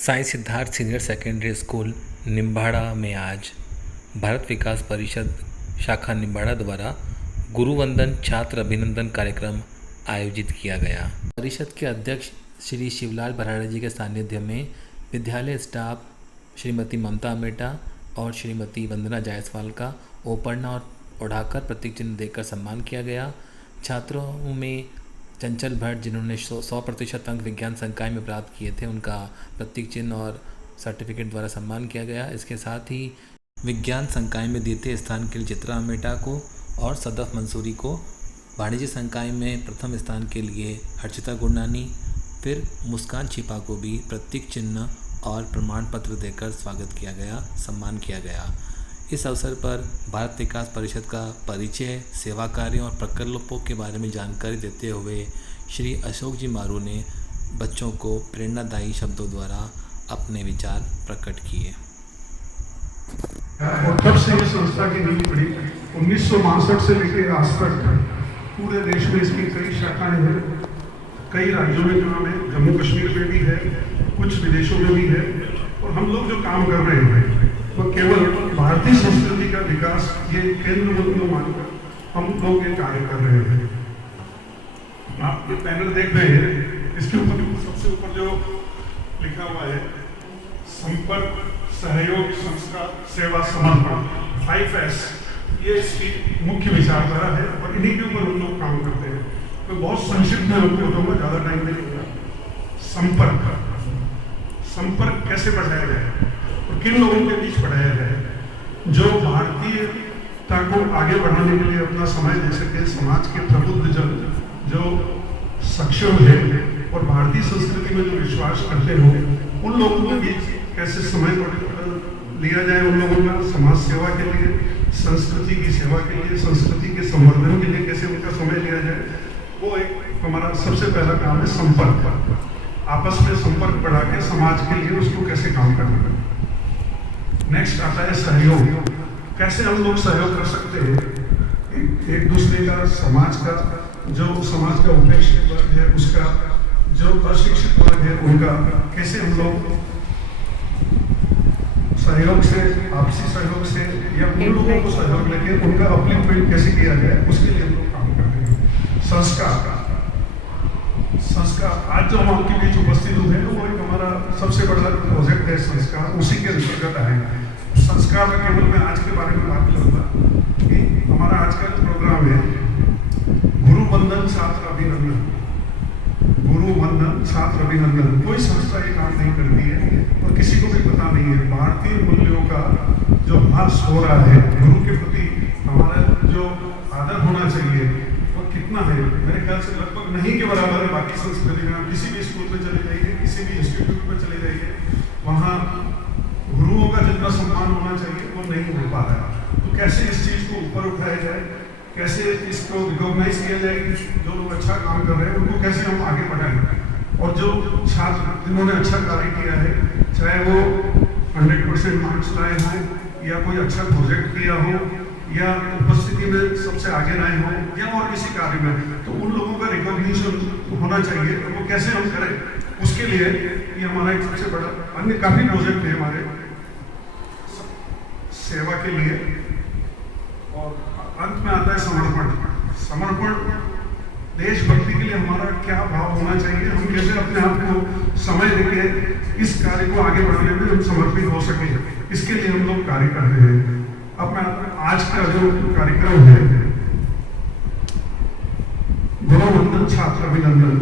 Sai Siddharth senior secondary school Nimbara में आज भारत विकास परिषद शाखा निम्बाड़ा द्वारा गुरुवंदन छात्र अभिनंदन कार्यक्रम आयोजित किया गया। परिषद के अध्यक्ष श्री शिवलाल बराड़ा जी के सानिध्य में विद्यालय स्टाफ श्रीमती ममता अमेटा और श्रीमती वंदना जायसवाल का ओपरना और ओढ़ाकर प्रतीक चिन्ह देकर सम्मान किया गया। छात्रों में चंचल भट्ट, जिन्होंने 100% अंक विज्ञान संकाय में प्राप्त किए थे, उनका प्रतीक चिन्ह और सर्टिफिकेट द्वारा सम्मान किया गया। इसके साथ ही विज्ञान संकाय में द्वितीय स्थान के लिए चित्रा अमेटा को और सदफ मंसूरी को, वाणिज्य संकाय में प्रथम स्थान के लिए हर्षिता गुरनानी, फिर मुस्कान छिपा को भी प्रतीक चिन्ह और प्रमाण पत्र देकर स्वागत किया गया, सम्मान किया गया। इस अवसर पर भारत विकास परिषद का परिचय, सेवा कार्यों और प्रकल्पों के बारे में जानकारी देते हुए श्री अशोक जी मारू ने बच्चों को प्रेरणादायी शब्दों द्वारा अपने विचार प्रकट किए। और तब से ये संस्था की नींव पड़ी। 1962 से लेकर आज तक पूरे देश में इसकी कई शाखाएं हैं, कई राज्यों में काम है, जम्मू कश्मीर में भी है, कुछ विदेशों में भी है। और हम लोग जो काम कर रहे हैं वो केवल भारतीय संस्कृति का विकास ये केंद्र बिंदु मानकर हम लोग ये कार्य कर रहे हैं। आप ये पैनल देख रहे हैं, इसके ऊपर सबसे ऊपर जो लिखा हुआ है संपर्क, सहयोग, संस्कार, सेवा, समर्पण, 5S, ये इसकी मुख्य विचारधारा है और इन्हीं के ऊपर हम लोग काम करते हैं। तो बहुत संक्षिप्त में आपको बताऊंगा, ज़्यादा टाइम नहीं लूंगा। संपर्क कैसे बढ़ाया जाए और किन लोगों के बीच बढ़ाया जाए जो भारतीयता को आगे बढ़ाने के लिए अपना समय दे सके, समाज के प्रबुद्ध जन जो सक्षम है और भारतीय संस्कृति में जो विश्वास करते हो, उन लोगों के बीच कैसे समय लिया जाए, उन लोगों का समाज सेवा के लिए, संस्कृति की सेवा के लिए, संस्कृति के संवर्धन के लिए कैसे उनका समय लिया जाए, वो एक हमारा सबसे पहला काम है। संपर्क, आपस में संपर्क बढ़ा के समाज के लिए उसको कैसे काम करना है। नेक्स्ट आता है सहयोग, कैसे हम लोग सहयोग कर सकते हैं एक दूसरे का, समाज का, जो समाज का उपेक्षित वर्ग है उसका, जो अशिक्षित वर्ग है उनका, कैसे हम लोग सहयोग से, आपसी सहयोग से या उन लोगों को सहयोग लेके उनका अपलिफ्टमेंट कैसे किया जाए, उसके लिए हम लोग काम करते हैं। संस्कार, आज जो हम आपके बीच उपस्थित हुए हैं वो एक हमारा सबसे बड़ा प्रोजेक्ट है संस्कार, उसी के अंतर्गत आएगा। संस्कार में केवल मैं आज के बारे में बात करूँगा कि हमारा आज का जो प्रोग्राम है गुरुवंदन छात्र अभिनंदन। गुरुवंदन छात्र अभिनंदन, कोई संस्था ये काम नहीं करती है और किसी को भी पता नहीं है भारतीय मूल्यों का जो ह्रास हो रहा है, गुरु के प्रति हमारा जो आदर होना चाहिए वो कितना है। मेरे ख्याल से लगभग नहीं के बराबर है बाकी संस्कृति में। आप किसी भी स्कूल में चले जाइए, किसी भी इंस्टीट्यूट में चले जाइए, वहाँ गुरुओं का जितना सम्मान होना चाहिए वो नहीं हो पा रहा है। तो कैसे इस चीज़ को ऊपर उठाया जाए, कैसे इसको रिकॉग्नाइज किया जाए कि जो लोग अच्छा काम कर रहे हैं उनको कैसे हम आगे बढ़ाएं। और जो छात्र जिन्होंने अच्छा कार्य किया है, चाहे वो 100% मार्क्स लाए हों या कोई अच्छा प्रोजेक्ट किया हो या उपस्थिति में सबसे आगे रहे हों या और किसी कार्य में, तो उन लोगों का रिकॉग्निशन होना चाहिए। तो वो कैसे हम करें, उसके लिए ये हमारा एक सबसे बड़ा, अन्य काफ़ी प्रोजेक्ट है हमारे सेवा के लिए। और अंत में आता है समर्पण, देशभक्ति के लिए हमारा क्या भाव होना चाहिए, हम कैसे अपने आप को समय देके इस कार्य को आगे बढ़ाने में हम समर्पित हो सके, इसके लिए हम लोग कार्य कर रहे हैं। अब मैं आज का जो कार्यक्रम है गुरुवंदन छात्र अभिनंदन,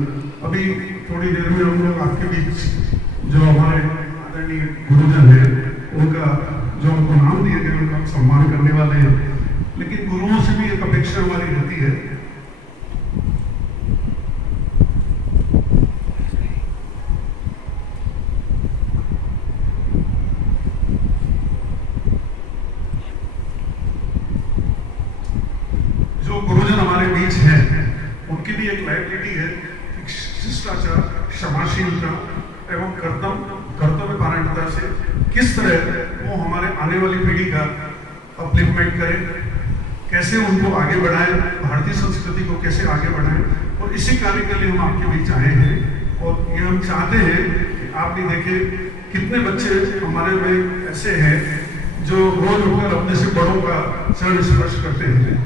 अभी थोड़ी देर में हम लोग आपके बीच जो हमारे आदरणीय गुरुजन है उनका जो हमको नाम दिए गए उनका सम्मान करने वाले हैं। लेकिन गुरुओं से भी एक अपेक्षा हमारी रहती है बीच हैं, उनकी भी एक लाइबिलिटी है कि शिष्टाचार, क्षमाशीलता एवं कर्तव्यपरायणता से किस तरह वो हमारे आने वाली पीढ़ी का अपलिफ्टमेंट करें, कैसे उनको आगे बढ़ाएं, भारतीय संस्कृति को कैसे आगे बढ़ाएं। और इसी कार्य के लिए हम आपके बीच आए हैं और ये हम चाहते हैं कि आप भी देखें कितने बच्चे हमारे में ऐसे हैं जो रोज उठकर अपने से बड़ों का चरण स्पर्श करते हैं।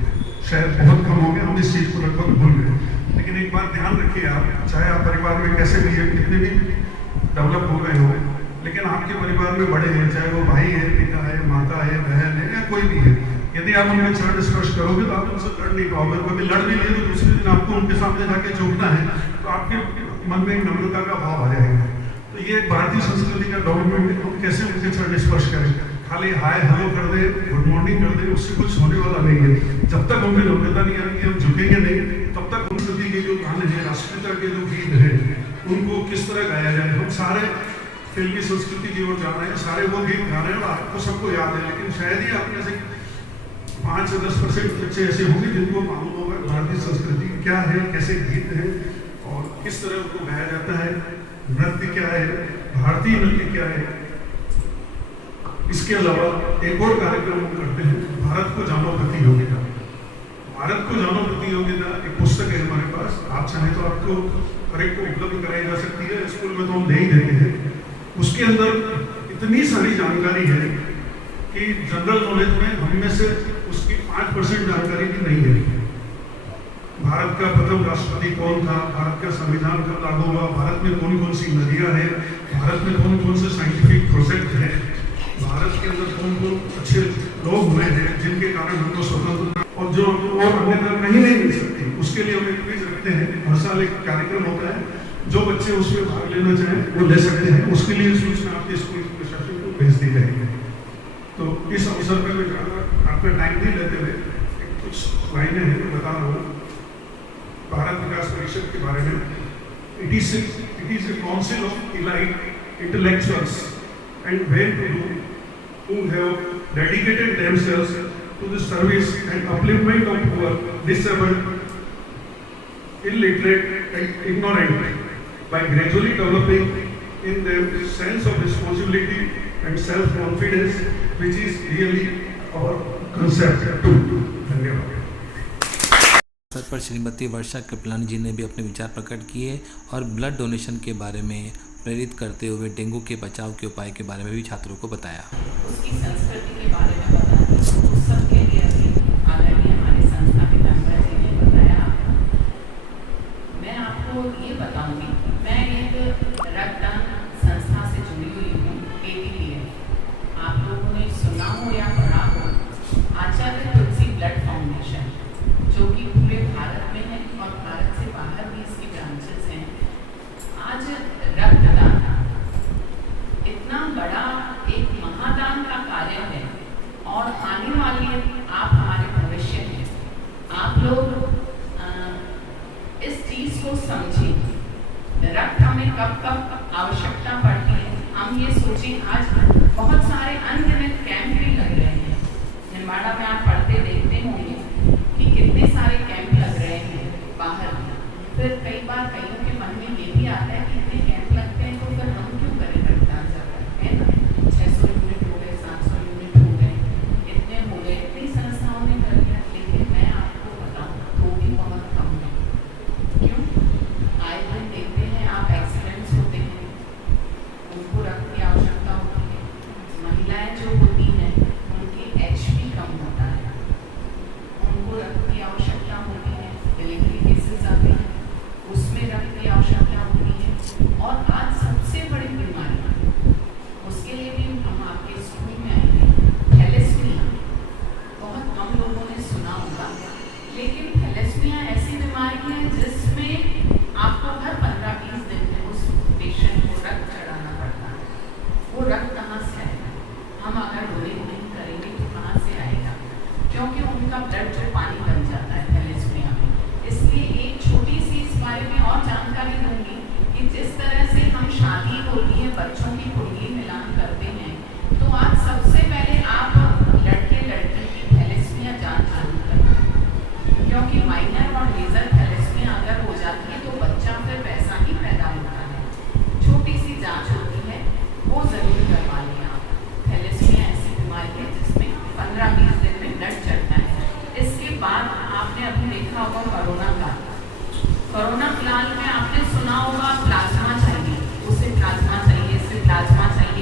शायद बहुत कम होंगे, हम इस चीज़ को लगभग भूल गए। लेकिन एक बात ध्यान रखिए, आप चाहे आप परिवार में कैसे भी है, कितने भी डेवलप हो गए हो, लेकिन आपके परिवार में बड़े हैं, चाहे वो भाई है, पिता है, माता है, बहन है या कोई भी है, यदि आप उनके चरण स्पर्श करोगे तो आप उनसे लड़ नहीं पाओगे। कभी लड़ भी लिए तो दूसरे दिन आपको उनके सामने जाके झुकना है, तो आपके मन में एक नम्रता का भाव आ जाएगा। तो ये भारतीय संस्कृति का डेवलपमेंट, हम कैसे उनके चरण स्पर्श करें, खाली हाय हेलो कर दे, गुड मॉर्निंग कर दे, उससे कुछ होने वाला नहीं है। जब तक हमें नम्रता नहीं आएगी, हम झुकेंगे नहीं, तब तक संस्कृति के जो गाने हैं, राष्ट्रीयता के जो गीत हैं, उनको किस तरह गाया जाए। हम सारे फिल्मी संस्कृति की ओर जा रहे हैं, सारे वो गीत गा रहे हैं और आपको सबको याद है, लेकिन शायद ही आप में से 5 से 10% बच्चे ऐसे होंगे जिनको मालूम होगा भारतीय संस्कृति क्या है, कैसे गीत है और किस तरह उनको गाया जाता है, नृत्य क्या है, भारतीय नृत्य क्या है। इसके अलावा एक और कार्यक्रम हम करते हैं, भारत को जानो प्रतियोगिता। भारत को जानो प्रतियोगिता एक पुस्तक है हमारे पास, आप चाहें तो आपको हर एक को उपलब्ध कराई जा सकती है, स्कूल में तो हम दे ही देते हैं। उसके अंदर इतनी सारी जानकारी है कि जनरल नॉलेज में हम में से उसकी 5% जानकारी भी नहीं है। भारत का प्रथम राष्ट्रपति कौन था, भारत का संविधान कब लागू हुआ, भारत में कौन कौन सी नदियां हैं, भारत में कौन कौन से साइंटिफिक प्रोजेक्ट हैं, भारत के अंदर कौन कौन अच्छे लोग हुए हैं जिनके कारण हमको स्वतंत्रता और जो और अन्यथा कहीं नहीं मिल सकती। उसके लिए हम एक क्विज रखते हैं, हर साल एक कार्यक्रम होता है, जो बच्चे उसमें भाग लेना चाहें वो ले सकते हैं। उसके लिए सूचना आपके स्कूल प्रशासन को भेज दी जाएगी। तो इस अवसर पर मैं ज़्यादा आपका टाइम नहीं लेते हुए कुछ लाइनें हैं बता रहा हूँ भारत विकास परिषद के बारे में। It is a council of elite intellectuals and well to do who have dedicated themselves to the service and upliftment of poor, disabled, illiterate and ignorant by gradually developing in them a sense of responsibility and self-confidence, which is really our concept too. धन्यवाद। अवसर पर श्रीमती वर्षा कृपलानी जी ने भी अपने विचार प्रकट किए और ब्लड डोनेशन के बारे में प्रेरित करते हुए डेंगू के बचाव के उपाय के बारे में भी छात्रों को बताया। उसकी संस्कृति के बारे में बताया, उस सब के लिए अभी आदरणीय हमारे संस्था के मेंबर जी ने बताया। मैं आपको ये बताऊंगी, मैं एक रक्तदान संस्था से जुड़ी हुई हूँ, ATPF। आप लोगों ने सुना हो या पढ़ा हो, आचार्य तुलसी ब्लड फाउंडेशन, जो कि पूरे भारत में है और भारत से बाहर भी इसकी ब्रांचेस हैं। आज रक्तदान इतना बड़ा एक महादान का कार्य है और आने वाले आप हमारे भविष्य हैं। आप लोग इस चीज़ को समझें, रक्त हमें कब कब आवश्यकता पड़ती है। हम ये सोचें, आज बहुत सारे अनगिनत कैंप भी लग रहे हैं। निम्बाड़ा में आप पढ़ते देखते होंगे कि कितने सारे कैंप लग रहे हैं बाहर में। फिर कई बार कईयों के मन में ये भी आता है कि इतने कैंप लगते हैं तो फिर हम क्यों करें रक्तदान ज़्यादा, है ना। 600 यूनिट हो गए, 700 यूनिट हो गए, इतने हो गए, इतनी संस्थाओं ने कर लिया, लेकिन मैं आपको बताऊँ तो भी बहुत कम है। क्यों? आए दिन देखते हैं आप, एक्सीडेंट्स होते हैं, उनको रक्त की आवश्यकता होती है। महिलाएँ जो होती हैं उनकी HP कम होता है, उनको रक्त की आवश्यकता होती है। डिलीवरी केसेस आते हैं, उसमें रक्त की आवश्यकता होती है। और आज सबसे बड़ी बीमारी, उसके लिए भी हम आपके स्कूल में आएंगे, थैलेसीमिया। बहुत कम लोगों ने सुना होगा, लेकिन थैलेसीमिया ऐसी बीमारी है जिसमें आपको हर 15-20 दिन में उस पेशेंट को रक्त चढ़ाना पड़ता है। वो रक्त कहाँ से आएगा? हम अगर डोनेट नहीं करेंगे तो कहाँ से आएगा? क्योंकि उनका ब्लड जो पानी बन जाता है थैलेसीमिया में। इसलिए एक छोटी सी इस बारे में और जानकारी दूंगी कि जिस तरह से हम शादी होती है, बच्चों की कुंडली मिलान करते हैं, तो आज सबसे पहले आप लड़के लड़की की थैलेसीमिया जांच जरूर करें, क्योंकि माइनर और मेजर थैलेसीमिया अगर हो जाती है तो बच्चा फिर वैसा ही पैदा होता है। छोटी सी जांच होती है, वो जरूर करवा लें आप। थैलेसीमिया ऐसी बीमारी है जिसमें 15-20 दिन में ब्लड चढ़ता है। इसके बाद आपने अभी देखा होगा कोरोना काल में आपने सुना होगा प्लाज्मा चाहिए, उसे प्लाज्मा चाहिए, इसे प्लाज्मा चाहिए।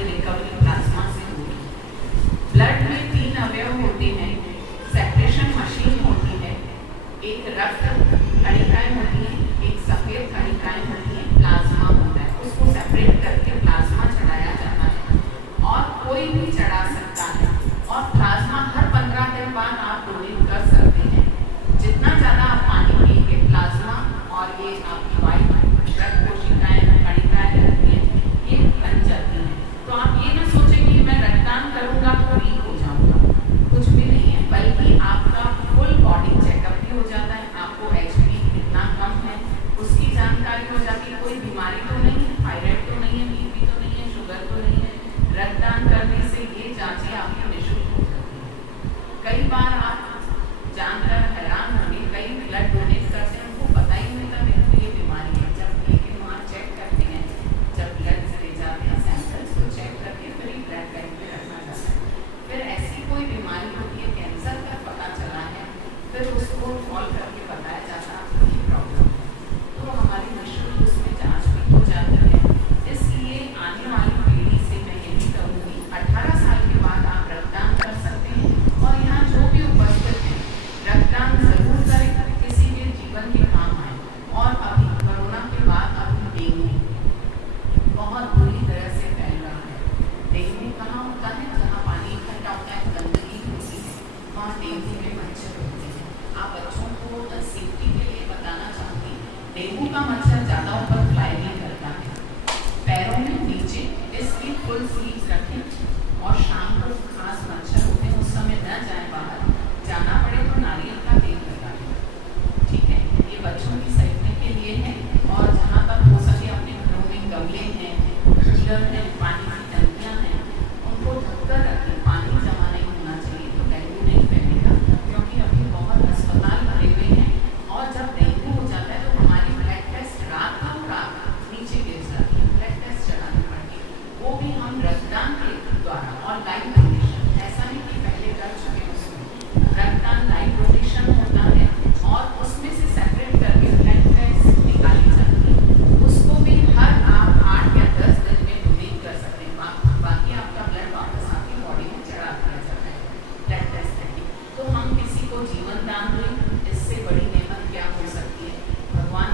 और शाम को खास मच्छर होते हैं उस समय न जाए बाहर, जाना पड़े तो नारियल का तेल लगा लें। ठीक है, ये बच्चों की सेफ्टी के लिए है। और जहाँ तक हो सके अपने घरों में गमले हैं, कूलर हैं, पानी की टंकियाँ हैं, उनको ढककर रखें। पानी जमा नहीं होना चाहिए तो डेंगू नहीं फैलेगा, क्योंकि अभी बहुत अस्पताल भरे हुए हैं। और जब डेंगू हो जाता है तो हमारी ब्लड टेस्ट रात नीचे गिर जाती है, ब्लड टेस्ट चढ़ानी पड़ती है, वो भी हम रक्तदान के द्वारा। और लाइव डोनेशन, ऐसा नहीं कि पहले कर चुके उसमें, रक्तदान लाइव डोनेशन होता है और उसमें से सेपरेट करके ब्लड टेस्ट निकाली जाती है। उसको भी हर आप 8 या 10 दिन में डोनेट कर सकते हैं। बाकी आपका ब्लड वापस आपकी बॉडी में चढ़ा दिया जाता है ब्लड टेस्ट करके। तो हम किसी को जीवन दान दें, इससे बड़ी नेमत क्या हो सकती है। भगवान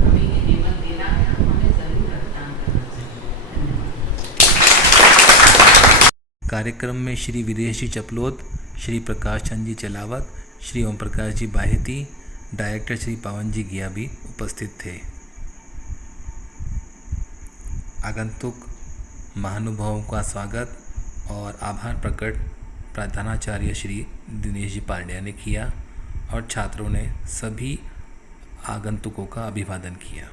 हमें ये नेमत दे रहा है तो हमें ज़रूर रक्तदान करना चाहिए। धन्यवाद। कार्यक्रम में श्री विदेशी चपलोत, श्री प्रकाश चंद जी चलावत, श्री ओम प्रकाश जी बाहेती, डायरेक्टर श्री पवन जी गिया भी उपस्थित थे। आगंतुक महानुभावों का स्वागत और आभार प्रकट प्रधानाचार्य श्री दिनेश जी पांड्या ने किया और छात्रों ने सभी आगंतुकों का अभिवादन किया।